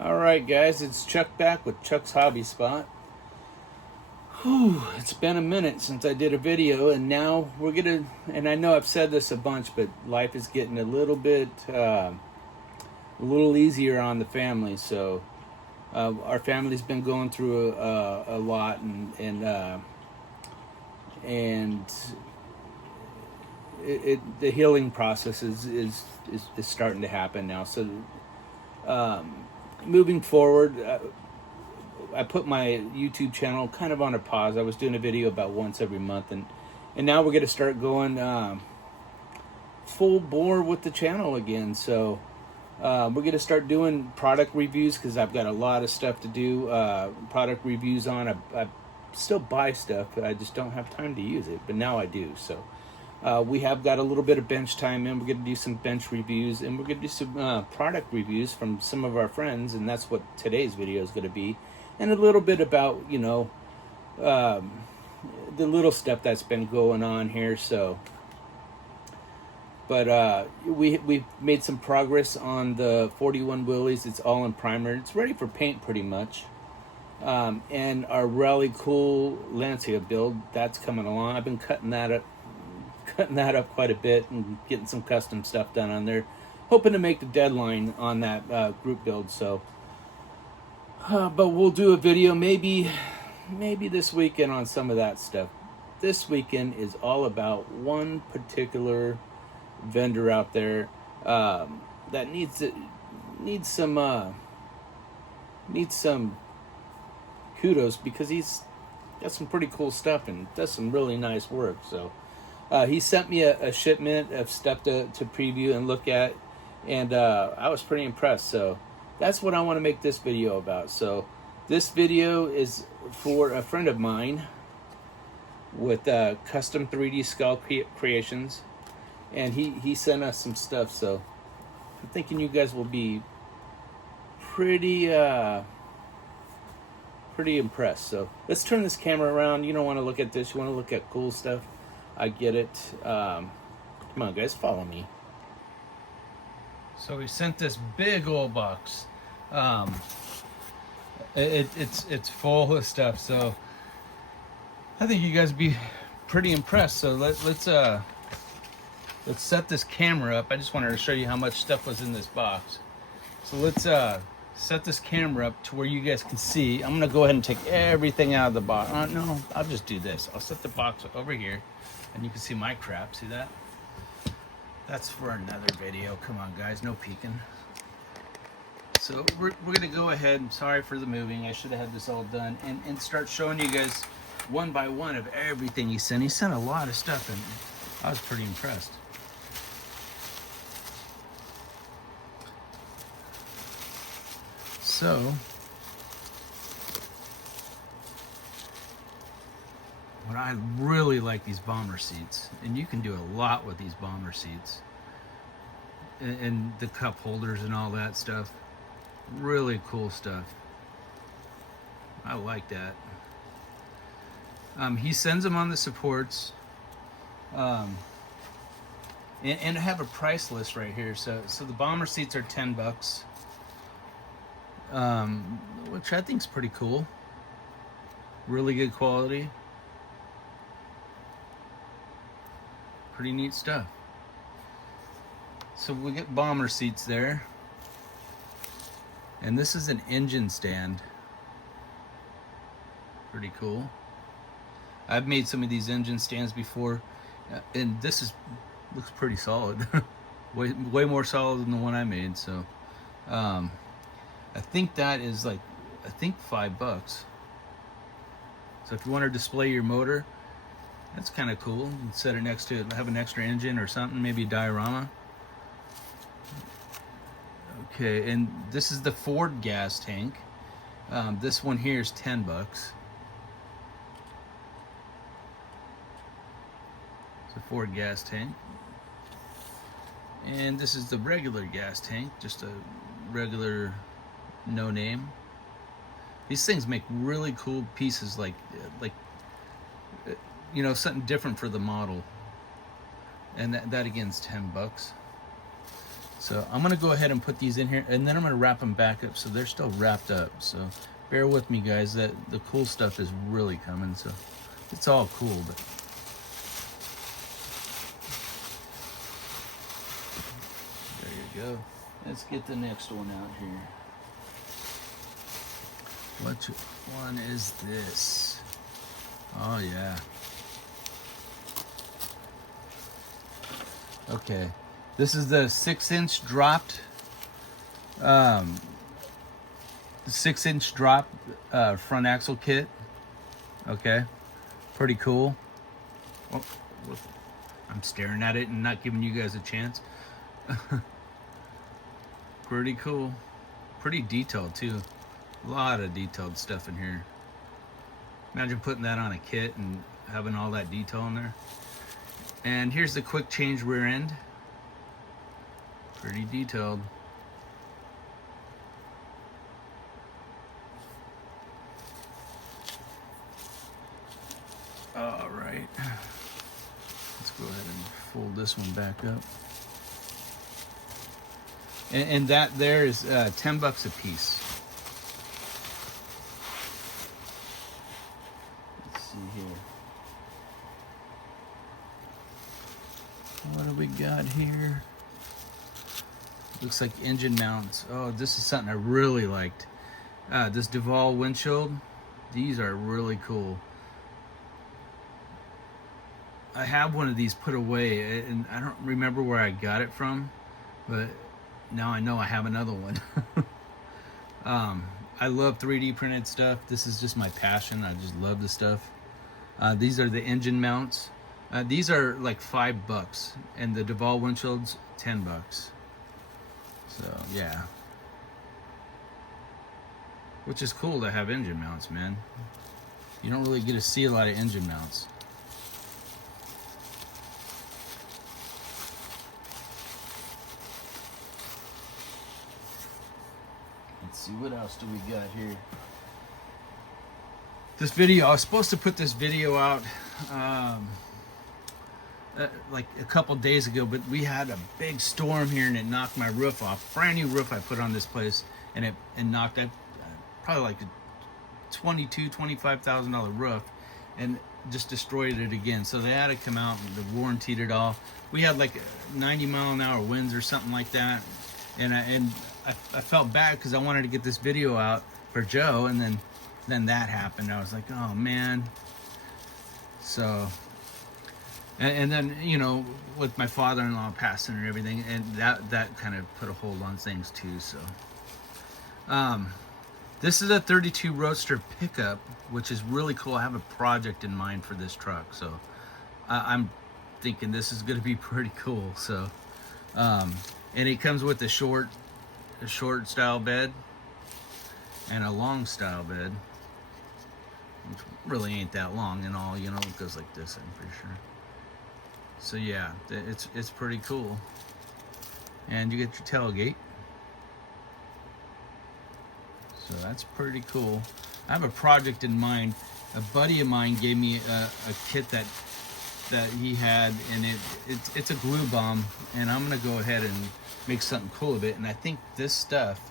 Alright guys, it's Chuck back with Chuck's Hobby Spot. Whew, it's been a minute since I did a video, and now we're gonna, and I know I've said this a bunch, but life is getting a little bit, a little easier on the family, so our family's been going through a lot, and the healing process is starting to happen now, so moving forward, I put my YouTube channel kind of on a pause. I was doing a video about once every month, and now we're going to start going full bore with the channel again. So we're going to start doing product reviews because I've got a lot of stuff to do. Product reviews on. I still buy stuff, but I just don't have time to use it. But now I do. So we have got a little bit of bench time in. We're going to do some bench reviews, and we're going to do some product reviews from some of our friends, and that's what today's video is going to be. And a little bit about, you know, the little stuff that's been going on here. So, but we made some progress on the 41 wheelies. It's all in primer. It's ready for paint pretty much. And our really cool Lancia build, that's coming along. I've been cutting that up quite a bit and getting some custom stuff done on there, hoping to make the deadline on that group build. So but we'll do a video maybe this weekend on some of that stuff. This weekend is all about one particular vendor out there that needs some kudos, because he's got some pretty cool stuff and does some really nice work. So he sent me a shipment of stuff to preview and look at, and I was pretty impressed. So that's what I want to make this video about. So this video is for a friend of mine with Custom 3D Skull Creations, and he sent us some stuff. So I'm thinking you guys will be pretty impressed. So let's turn this camera around. You don't want to look at this. You want to look at cool stuff. I get it. Come on, guys, follow me. So we sent this big old box. It's full of stuff. So I think you guys be pretty impressed. So let's set this camera up. I just wanted to show you how much stuff was in this box. So let's set this camera up to where you guys can see. I'm gonna go ahead and take everything out of the box. No, I'll just do this. I'll set the box over here, and you can see my crap. See that? That's for another video. Come on, guys, no peeking. So we're gonna go ahead. I'm sorry for the moving. I should have had this all done and start showing you guys one by one of everything he sent. He sent a lot of stuff, and I was pretty impressed. So what I really like, these bomber seats, and you can do a lot with these bomber seats, and the cup holders and all that stuff. Really cool stuff. I like that. He sends them on the supports, and I have a price list right here. So the bomber seats are $10, which I think is pretty cool. Really good quality. Pretty neat stuff. So we get bomber seats there. And this is an engine stand. Pretty cool. I've made some of these engine stands before, and this looks pretty solid. way more solid than the one I made. So I think that is like, I think $5. So if you want to display your motor, that's kind of cool. You can set it next to it, have an extra engine or something, maybe a diorama. Okay, and this is the Ford gas tank. This one here is $10. It's a Ford gas tank. And this is the regular gas tank, just a regular no name. These things make really cool pieces, like you know, something different for the model. And that again's $10. So I'm gonna go ahead and put these in here, and then I'm gonna wrap them back up so they're still wrapped up. So bear with me, guys. That the cool stuff is really coming. So it's all cool, but there you go. Let's get the next one out here. Which one is this? Oh yeah. Okay, this is the 6-inch dropped, 6-inch drop front axle kit. Okay, pretty cool. Oh, I'm staring at it and not giving you guys a chance. Pretty cool, pretty detailed too. A lot of detailed stuff in here. Imagine putting that on a kit and having all that detail in there. And here's the quick change rear end. Pretty detailed. All right. Let's go ahead and fold this one back up. And that there is $10 a piece. Let's see here. What do we got here? Looks like engine mounts. Oh, this is something I really liked. This Duval windshield. These are really cool. I have one of these put away, and I don't remember where I got it from, but now I know I have another one. I love 3D printed stuff. This is just my passion. I just love the stuff. These are the engine mounts. These are like $5, and the Duval windshield's $10. So yeah, which is cool to have engine mounts, man. You don't really get to see a lot of engine mounts. Let's see, what else do we got here? This video, I was supposed to put this video out like a couple days ago, but we had a big storm here and it knocked my roof off. Brand new roof I put on this place, and it knocked out probably like a $25,000 roof, and just destroyed it again. So they had to come out and they warrantied it all. We had like 90-mile-an-hour winds or something like that, and I felt bad because I wanted to get this video out for Joe, and then that happened. I was like, oh man. So and then, you know, with my father-in-law passing and everything, and that kind of put a hold on things too. So this is a 32 Roadster pickup, which is really cool. I have a project in mind for this truck, so I'm thinking this is going to be pretty cool. So and it comes with a short style bed and a long style bed, which really ain't that long and all, you know. It goes like this, I'm pretty sure. So yeah, it's pretty cool. And you get your tailgate. So that's pretty cool. I have a project in mind. A buddy of mine gave me a kit that he had, and it's a glue bomb, and I'm gonna go ahead and make something cool of it. And I think this stuff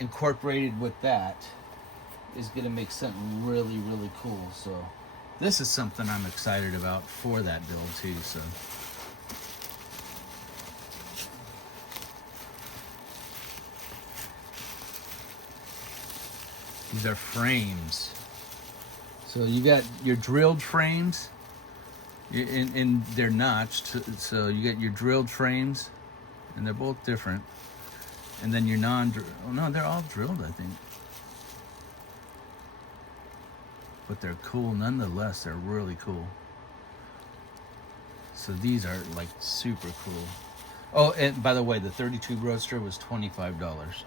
incorporated with that is gonna make something really, really cool. So this is something I'm excited about for that build too. So these are frames. So you got your drilled frames, and they're notched. So you got your drilled frames, and they're both different. And then your oh no, they're all drilled, I think. But they're cool nonetheless. They're really cool. So these are like super cool. Oh, and by the way, the 32 Roadster was $25.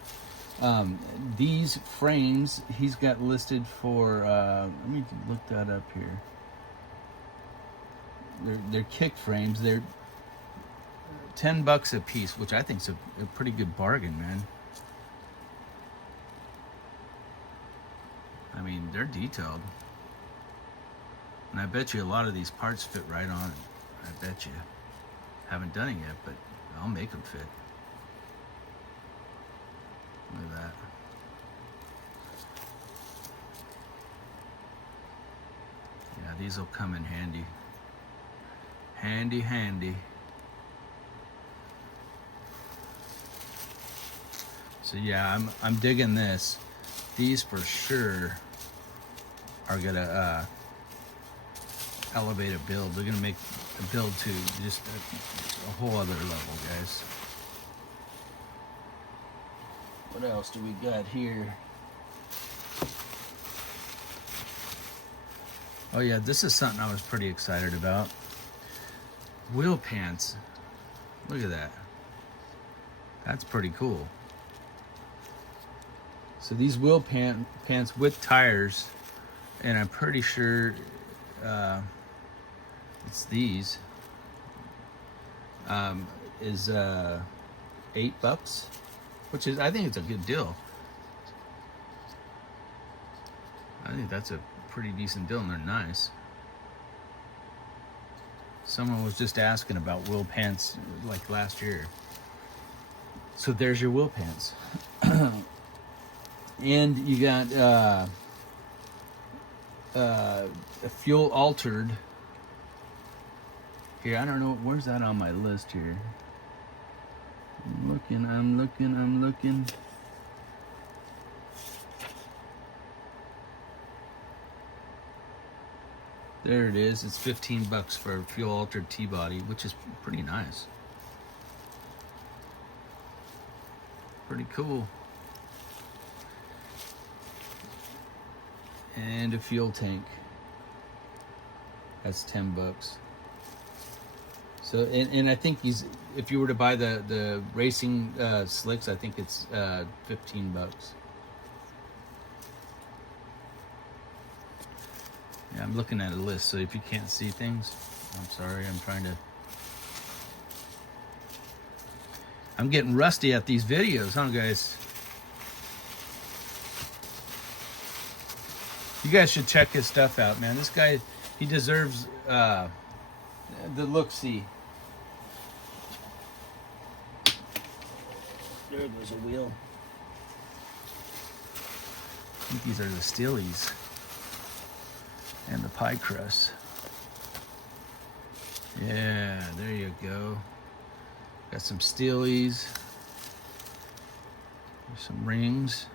These frames he's got listed for, let me look that up here. They're kick frames. They're $10 a piece, which I think is a pretty good bargain, man. I mean, they're detailed. And I bet you a lot of these parts fit right on it. I bet you. Haven't done it yet, but I'll make them fit. Yeah, these will come in handy. Handy. So yeah, I'm digging this. These for sure are gonna elevate a build. They're gonna make a build to just a whole other level, guys. What else do we got here? Oh yeah, this is something I was pretty excited about. Wheel pants. Look at that. That's pretty cool. So these wheel pants with tires, and I'm pretty sure it's these, is $8, which is, I think it's a good deal. I think that's a pretty decent deal, and they're nice. Someone was just asking about wheel pants like last year. So there's your wheel pants. And you got a fuel altered. Here, I don't know, where's that on my list here? I'm looking. There it is. It's $15 for a fuel altered T-body, which is pretty nice. Pretty cool. And a fuel tank. That's $10. So, and I think if you were to buy the racing slicks, I think it's $15. Yeah, I'm looking at a list, so if you can't see things, I'm sorry. I'm getting rusty at these videos, huh, guys? You guys should check his stuff out, man. This guy, he deserves the look-see. There goes a wheel. I think these are the Steelies and the pie crust. Yeah, there you go. Got some Steelies. There's some rings.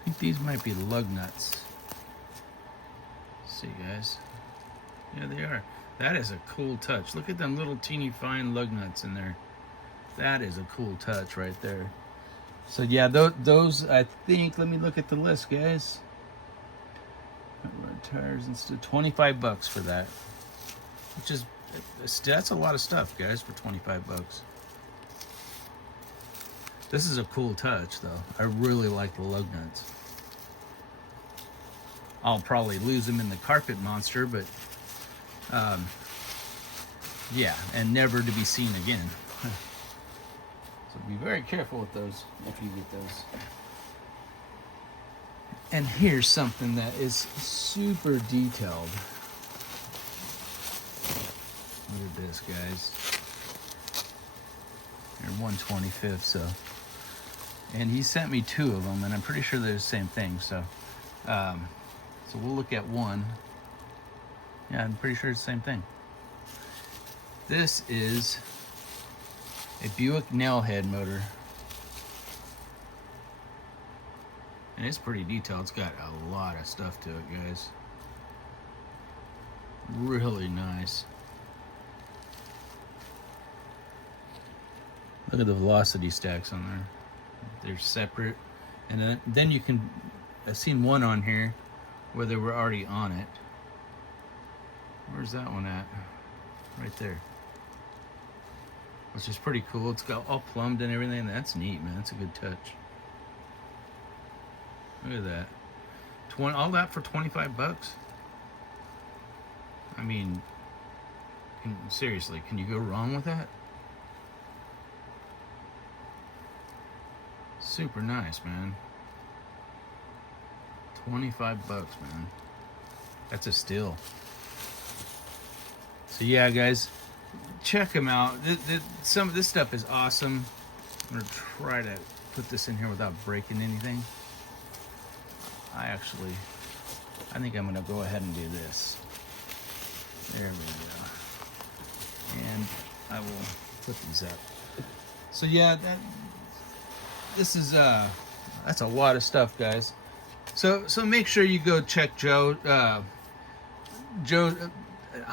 I think these might be lug nuts. See, guys. Yeah, they are. That is a cool touch. Look at them little teeny fine lug nuts in there. That is a cool touch right there. So yeah, those I think, let me look at the list, guys. Tires and stuff, $25 for that. Which is, that's a lot of stuff, guys, for $25. This is a cool touch, though. I really like the lug nuts. I'll probably lose them in the carpet monster, but yeah, and never to be seen again. So be very careful with those if you get those. And here's something that is super detailed. Look at this, guys. They're 1/25, so. And he sent me 2 of them, and I'm pretty sure they're the same thing. So, so we'll look at one. Yeah, I'm pretty sure it's the same thing. This is a Buick nailhead motor. And it's pretty detailed. It's got a lot of stuff to it, guys. Really nice. Look at the velocity stacks on there. They're separate. And then you can, I've seen one on here where they were already on it. Where's that one at? Right there. Which is pretty cool. It's got all plumbed and everything. That's neat, man. That's a good touch. Look at that. All that for $25? I mean, seriously, can you go wrong with that? Super nice, man. $25, man. That's a steal. So yeah, guys, check them out. Some of this stuff is awesome. I'm gonna try to put this in here without breaking anything. I think I'm gonna go ahead and do this. There we go. And I will put these up. So yeah, this is that's a lot of stuff, guys. So make sure you go check Joe. I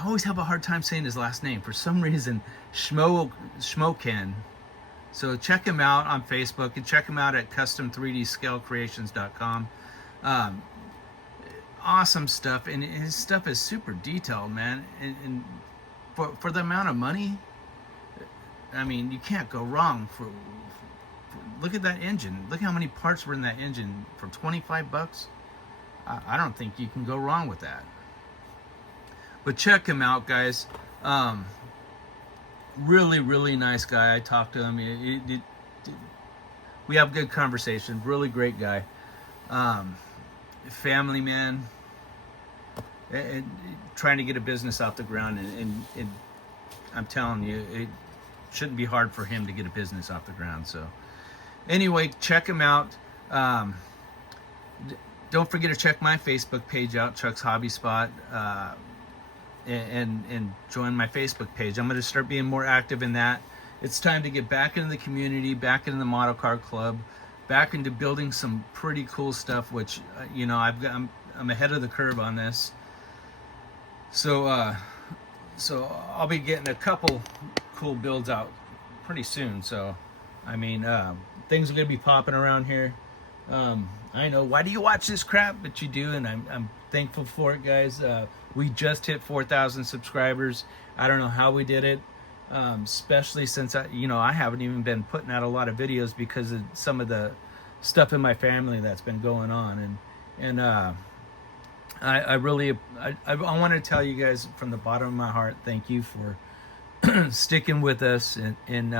always have a hard time saying his last name for some reason. Schmoken. So check him out on Facebook and check him out at custom3dscalecreations.com. Awesome stuff, and his stuff is super detailed, man. And for the amount of money, I mean, you can't go wrong. Look at that engine. Look how many parts were in that engine for $25. I don't think you can go wrong with that. But check him out, guys. Really, really nice guy. I talked to him. We have good conversation. Really great guy. Family man. And trying to get a business off the ground. And I'm telling you, it shouldn't be hard for him to get a business off the ground. So anyway, check him out. Don't forget to check my Facebook page out, Chuck's Hobby Spot. And join my Facebook page. I'm going to start being more active in that. It's time to get back into the community, back into the model car club, back into building some pretty cool stuff, which you know, I'm ahead of the curve on this. So I'll be getting a couple cool builds out pretty soon. So I mean, things are going to be popping around here. I know, why do you watch this crap? But you do, and I'm thankful for it, guys. We just hit 4,000 subscribers. I don't know how we did it, especially since I haven't even been putting out a lot of videos because of some of the stuff in my family that's been going on. And I really want to tell you guys from the bottom of my heart, thank you for sticking with us and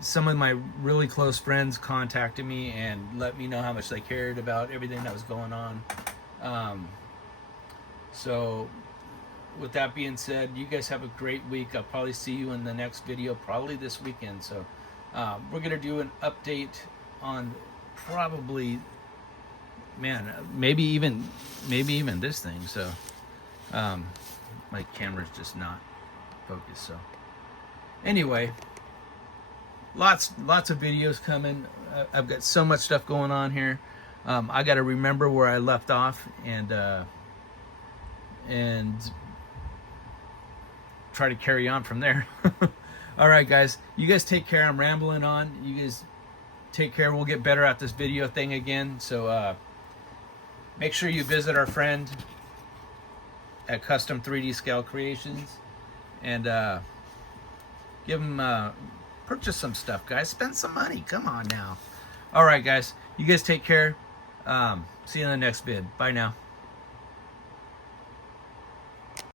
some of my really close friends contacted me and let me know how much they cared about everything that was going on. So with that being said, you guys have a great week. I'll probably see you in the next video, probably this weekend. So we're gonna do an update on probably, man, maybe even this thing. So my camera's just not focused. So anyway, lots of videos coming. I've got so much stuff going on here. I got to remember where I left off and try to carry on from there. All right, guys, you guys take care. I'm rambling on. You guys take care. We'll get better at this video thing again. So make sure you visit our friend at Custom 3D Scale Creations and give them purchase some stuff, guys. Spend some money. Come on now. All right, guys, you guys take care. See you in the next vid. Bye now.